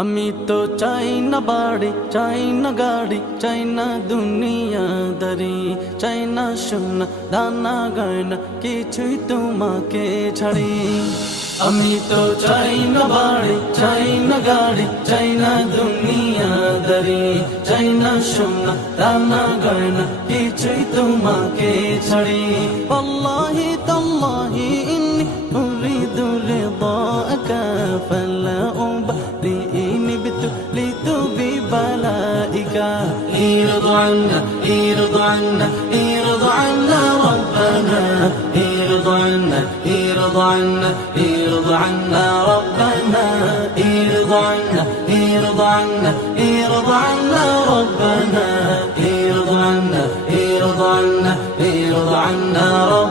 আমি তো চাই না বাড়ি, চাই না গাড়ি, চাই না দুনিয়াদারি, চাই না সোনা দানা গয়না, কিছুই তোমাকে ছাড়ি। আমি তো চাই না বাড়ি, চাই না গাড়ি, চাই না দুনিয়াদারি, চাই না সোনা দানা গয়না, কিছুই তোমাকে ছাড়ি। আল্লাহি তাল্লাহি ইন্নী উরিদু রিদাকা ফালা উবারি ابتليت ببلائك. ارض عنا ارض عنا ارض عنا ربنا، ارض عنا ارض عنا ارض عنا ربنا، ارض عنا ارض عنا ارض عنا ربنا، ارض عنا ارض عنا ارض عنا ربنا.